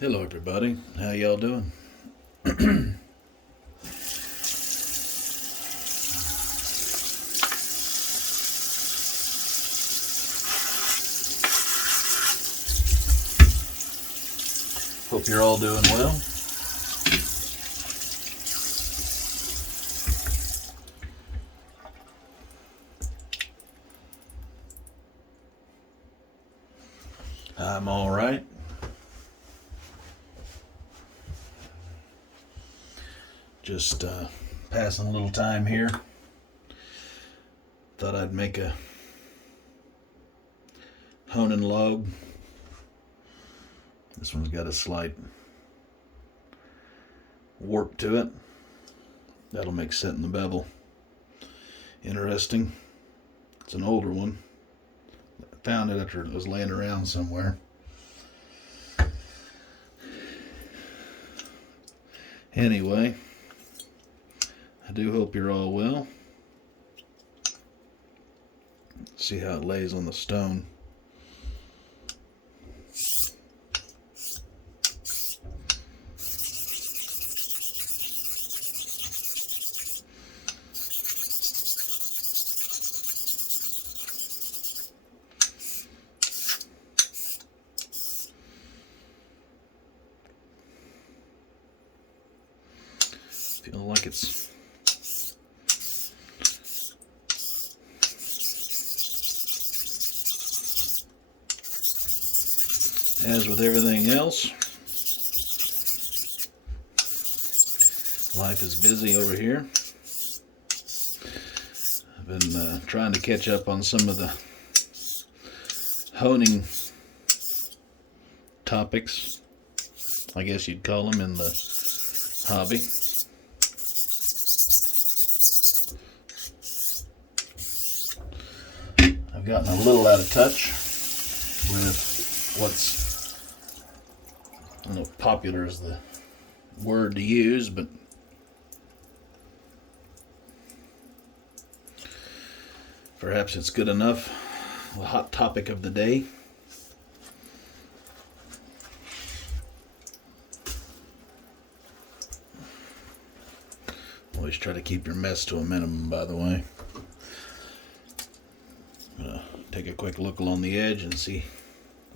Hello, everybody. How y'all doing? Hope you're all doing well. I'm all right. Just passing a little time here. Thought I'd make a Honen log. This one's got a slight warp to it. That'll make setting the bevel interesting. It's an older one. I found it after it was laying around somewhere. Anyway, I do hope you're all well. See how it lays on the stone. Feel like it's as with everything else, life is busy over here. I've been trying to catch up on some of the honing topics, I guess you'd call them, in the hobby. I've gotten a little out of touch with what's, I don't know if popular is the word to use, but perhaps it's good enough. The hot topic of the day. Always try to keep your mess to a minimum, by the way. I'm gonna take a quick look along the edge and see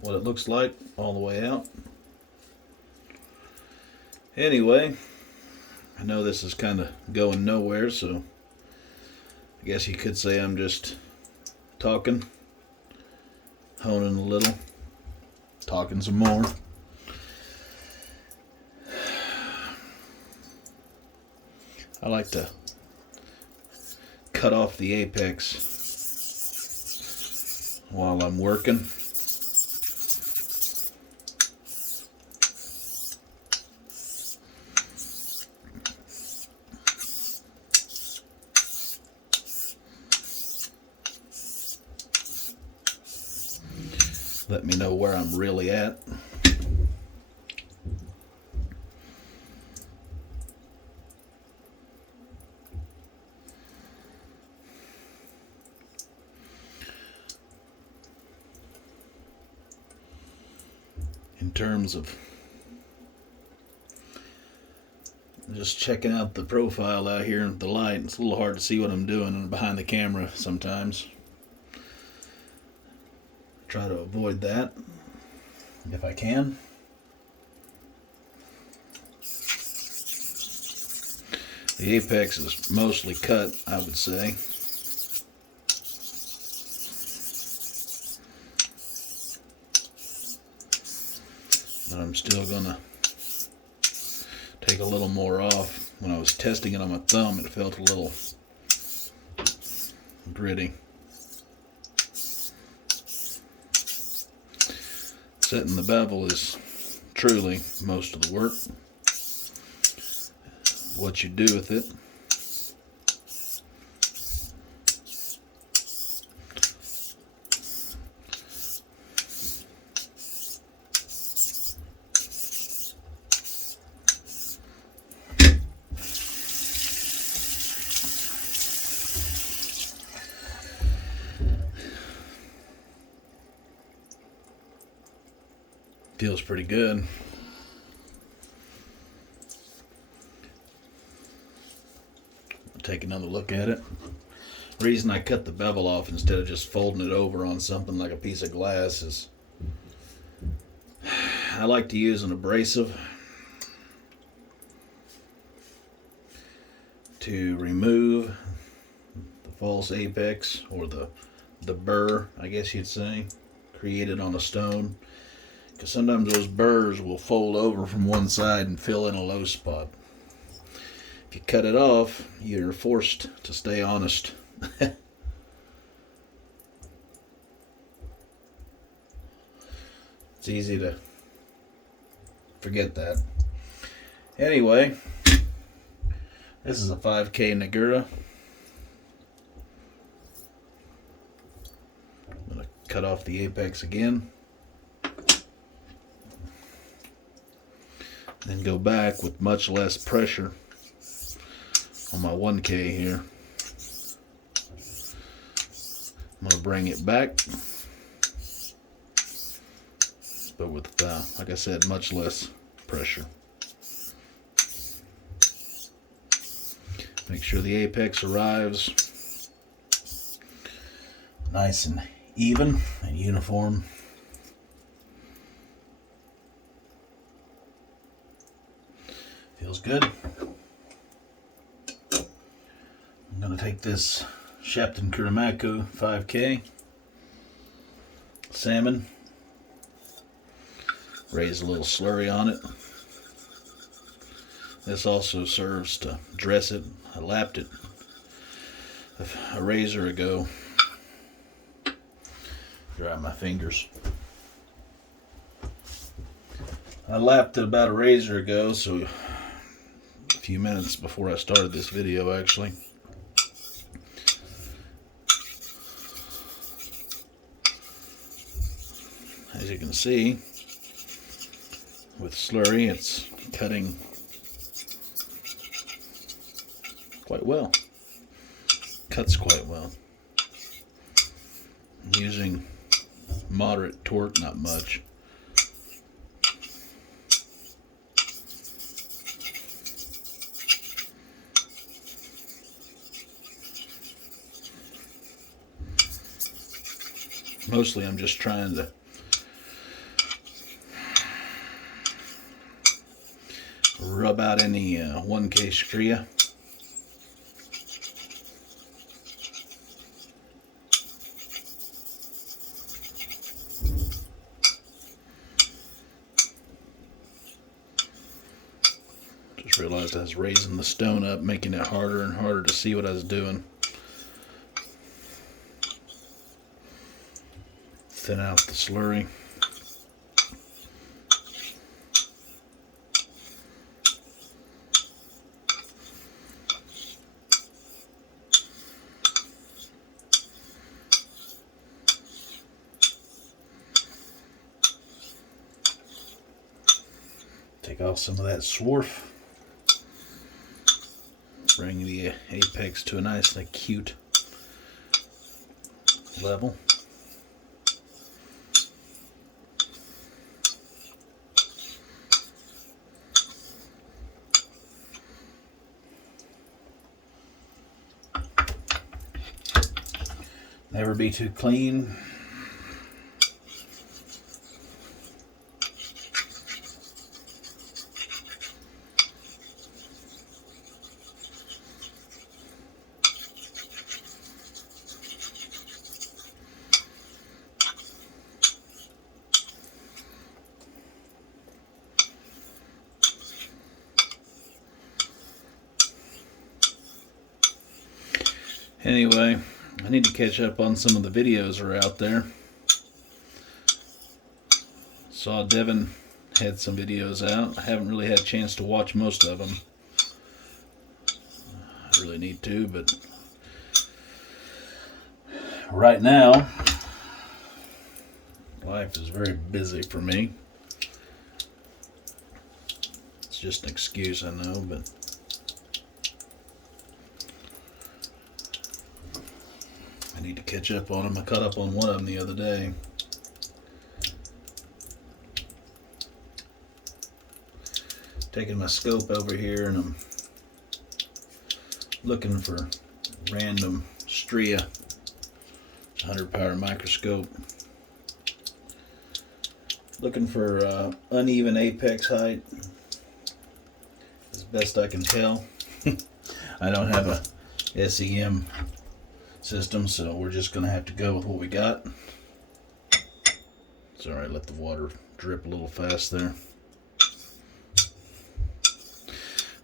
what it looks like all the way out. Anyway, I know this is kind of going nowhere, so I guess you could say I'm just talking, honing a little, talking some more. I like to cut off the apex while I'm working. Let me know where I'm really at. In terms of just checking out the profile out here in the light, it's a little hard to see what I'm doing behind the camera sometimes. Try to avoid that if I can. The apex is mostly cut, I would say. But I'm still gonna take a little more off. When I was testing it on my thumb, it felt a little gritty. Setting the bevel is truly most of the work. What you do with it. Feels pretty good. take another look at it. The reason I cut the bevel off instead of just folding it over on something like a piece of glass is I like to use an abrasive to remove the false apex, or the burr, I guess you'd say, created on a stone. Because sometimes those burrs will fold over from one side and fill in a low spot. If you cut it off, you're forced to stay honest. It's easy to forget that. Anyway, this is a 5K Nagura. I'm going to cut off the apex again. Then go back with much less pressure on my 1K here. I'm going to bring it back, but with, like I said, much less pressure. Make sure the apex arrives nice and even and uniform. Feels good. I'm going to take this Shepton Kuramako 5K salmon, raise a little slurry on it. This also serves to dress it. I lapped it a razor ago. Dry my fingers. I lapped it about a razor ago, so a few minutes before I started this video actually. As you can see, with slurry, it's cutting quite well. Cuts quite well. I'm using moderate torque, not much. Mostly I'm just trying to rub out any 1K scria. Just realized I was raising the stone up, making it harder and harder to see what I was doing. Thin out the slurry. Take off some of that swarf. Bring the apex to a nice and acute level. Never be too clean. Anyway, I need to catch up on some of the videos that are out there. Saw Devin had some videos out. I haven't really had a chance to watch most of them. I really need to, but right now, life is very busy for me. It's just an excuse, I know, but I need to catch up on them. I caught up on one of them the other day. Taking my scope over here and I'm looking for random stria, 100 power microscope. Looking for uneven apex height, as best I can tell. I don't have a SEM system, so we're just going to have to go with what we got. Sorry, I let the water drip a little fast there.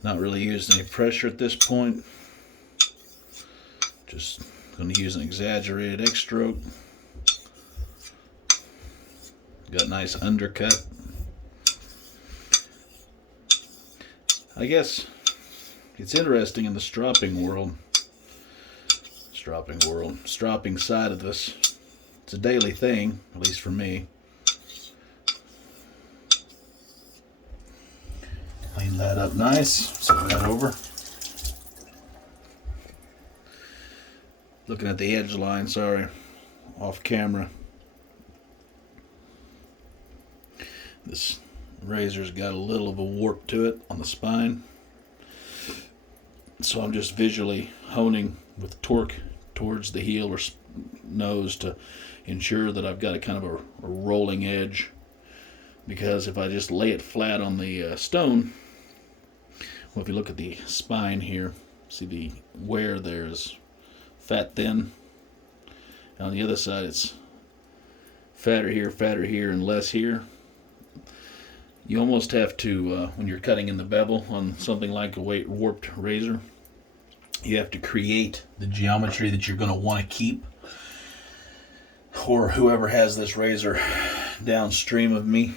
Not really using any pressure at this point. Just going to use an exaggerated X stroke. Got a nice undercut. I guess it's interesting in the stropping world. Stropping side of this. It's a daily thing, at least for me. Clean that up nice. Set that over. Looking at the edge line, sorry, off camera. This razor's got a little of a warp to it on the spine. So I'm just visually honing with torque towards the heel or nose to ensure that I've got a kind of a rolling edge. Because if I just lay it flat on the stone, well, if you look at the spine here, see the wear there is fat thin. And on the other side, it's fatter here, and less here. You almost have to, when you're cutting in the bevel on something like a warped razor, you have to create the geometry that you're going to want to keep, or whoever has this razor downstream of me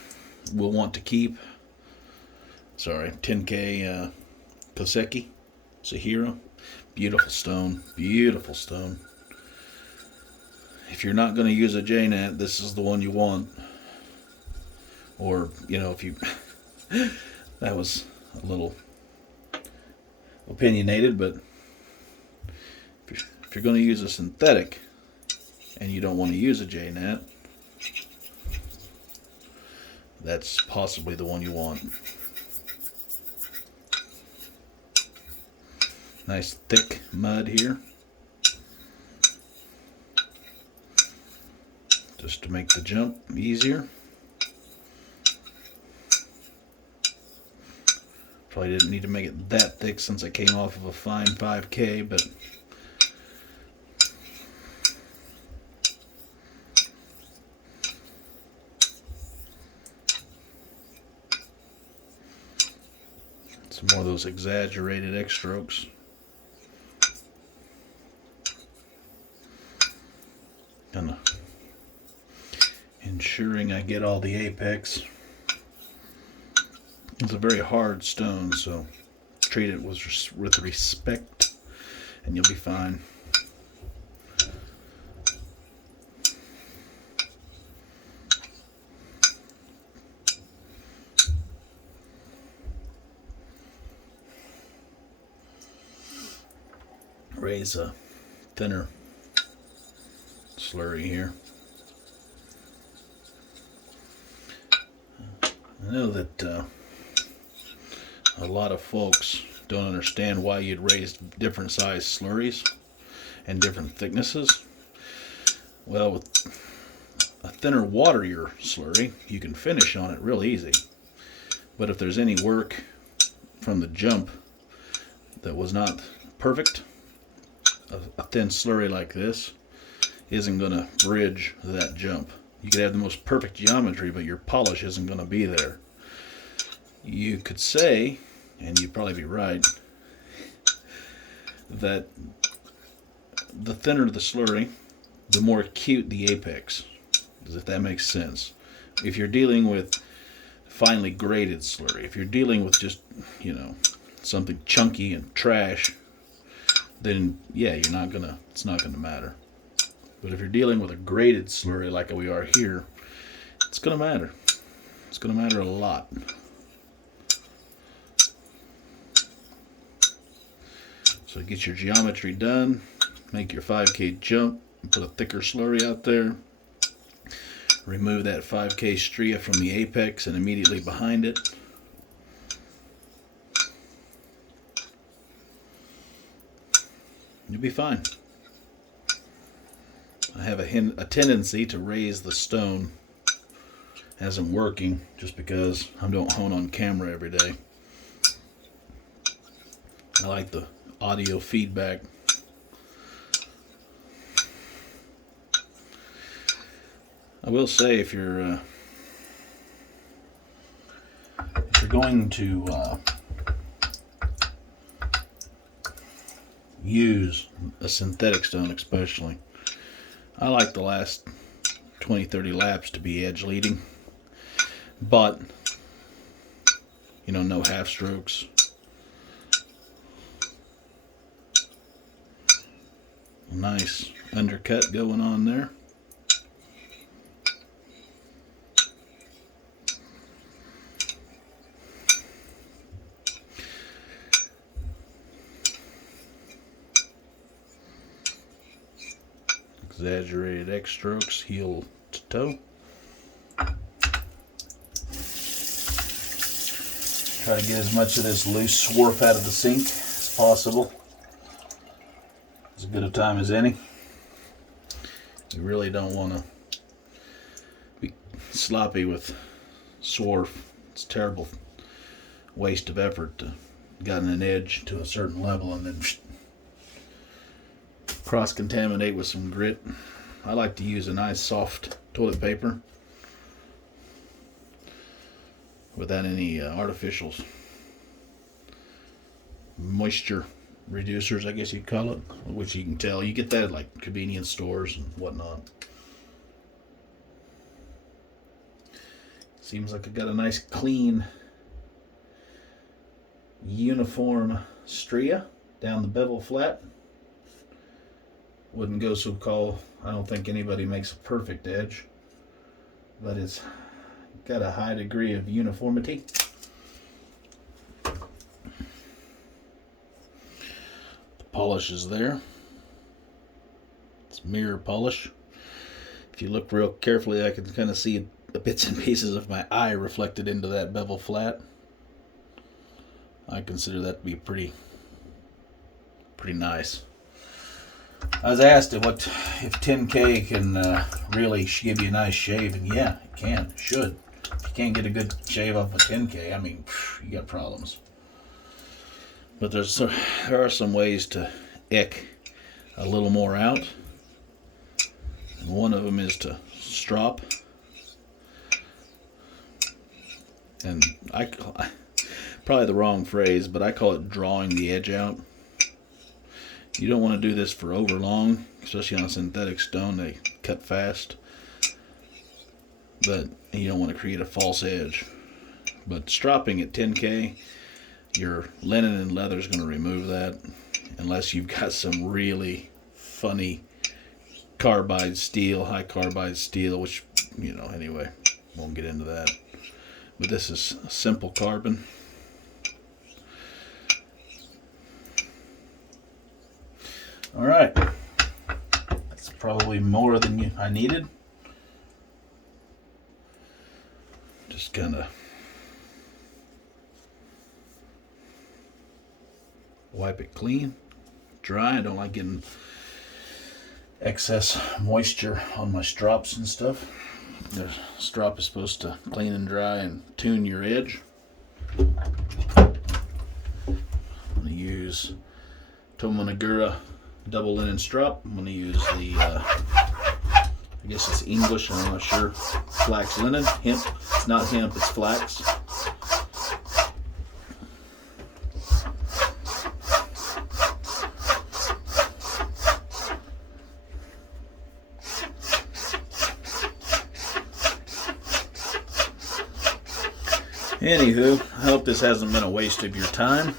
will want to keep. Sorry, 10K Koseki Sahiro. Beautiful stone, beautiful stone. If you're not going to use a JNAT, this is the one you want. Or, you know, if you... that was a little opinionated, but if you're going to use a synthetic and you don't want to use a JNAT, that's possibly the one you want. Nice thick mud here, just to make the jump easier. Probably didn't need to make it that thick since I came off of a fine 5K, but some more of those exaggerated X strokes. Kind of ensuring I get all the apex. It's a very hard stone, so treat it with respect and you'll be fine. Raise a thinner slurry here. I know that a lot of folks don't understand why you'd raise different size slurries and different thicknesses. Well, with a thinner, waterier slurry, you can finish on it real easy. But if there's any work from the jump that was not perfect, a thin slurry like this isn't going to bridge that jump. You could have the most perfect geometry, but your polish isn't going to be there. You could say, and you'd probably be right, that the thinner the slurry, the more acute the apex, if that makes sense. If you're dealing with finely graded slurry, if you're dealing with just, you know, something chunky and trash, then yeah, it's not gonna matter. But if you're dealing with a graded slurry like we are here, it's gonna matter. It's gonna matter a lot. So get your geometry done, make your 5K jump, put a thicker slurry out there, remove that 5K stria from the apex and immediately behind it. should be fine. I have a tendency to raise the stone as I'm working, just because I don't hone on camera every day. I like the audio feedback. I will say, if you're going to use a synthetic stone, especially, I like the last 20-30 laps to be edge leading, but no half strokes. Nice undercut going on there. Exaggerated X strokes, heel to toe. Try to get as much of this loose swarf out of the sink as possible. As good a time as any. You really don't want to be sloppy with swarf. It's a terrible waste of effort to gotten an edge to a certain level and then cross-contaminate with some grit. I like to use a nice soft toilet paper without any artificial moisture reducers, I guess you'd call it, which you can tell. You get that at like convenience stores and whatnot. Seems like I got a nice clean uniform stria down the bevel flat. Wouldn't go so call. I don't think anybody makes a perfect edge, but it's got a high degree of uniformity. The polish is there. It's mirror polish. If you look real carefully, I can kind of see the bits and pieces of my eye reflected into that bevel flat. I consider that to be pretty nice. I was asked if 10K can really give you a nice shave, and yeah, it can, it should. If you can't get a good shave off of 10K, I mean, you got problems. But there are some ways to ick a little more out, and one of them is to strop. And probably the wrong phrase, but I call it drawing the edge out. You don't want to do this for over long, especially on a synthetic stone. They cut fast, but you don't want to create a false edge. But stropping at 10K, your linen and leather is going to remove that, unless you've got some really funny carbide steel, high carbide steel, which, anyway, won't get into that. But this is simple carbon. All right, that's probably more than I needed. Just kind of wipe it clean, dry. I don't like getting excess moisture on my strops and stuff. The strop is supposed to clean and dry and tune your edge. I'm going to use Tomonagura double linen strop. I'm going to use the, I guess it's English, I'm not sure, flax linen, hemp, not hemp, it's flax. Anywho, I hope this hasn't been a waste of your time.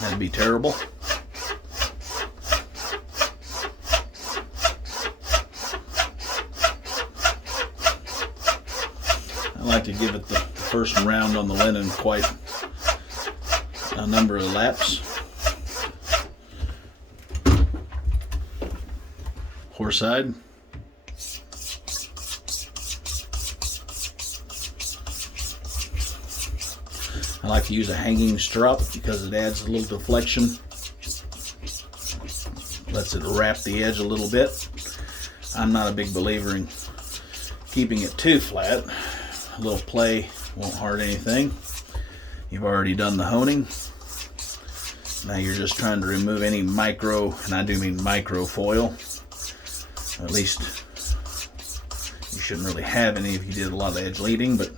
That'd be terrible. I like to give it the first round on the linen quite a number of laps. Horseside. I like to use a hanging strop because it adds a little deflection lets it wrap the edge a little bit. I'm not a big believer in keeping it too flat. A little play won't hurt anything. You've already done the honing. Now you're just trying to remove any micro, and I do mean micro foil. At least you shouldn't really have any if you did a lot of edge leading, but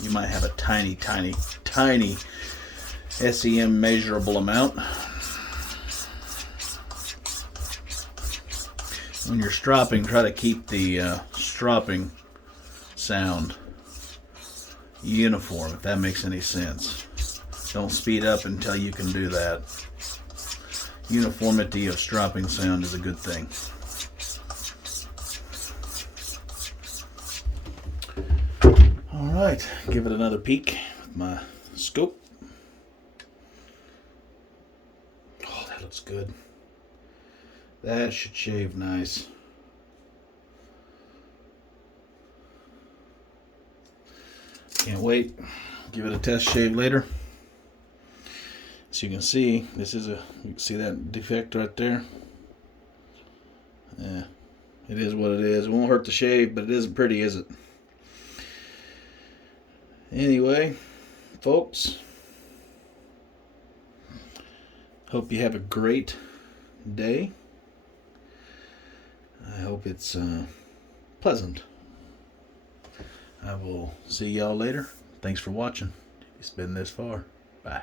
you might have a tiny, tiny, tiny SEM measurable amount. When you're stropping, try to keep the stropping sound uniform, if that makes any sense. Don't speed up until you can do that. Uniformity of stropping sound is a good thing. Alright, give it another peek with my scope. Oh, that looks good. That should shave nice. Can't wait. Give it a test shave later. As you can see, you can see that defect right there? Yeah, it is what it is. It won't hurt the shave, but it isn't pretty, is it? Anyway, folks, hope you have a great day. I hope it's pleasant. I will see y'all later. Thanks for watching. If you've been this far. Bye.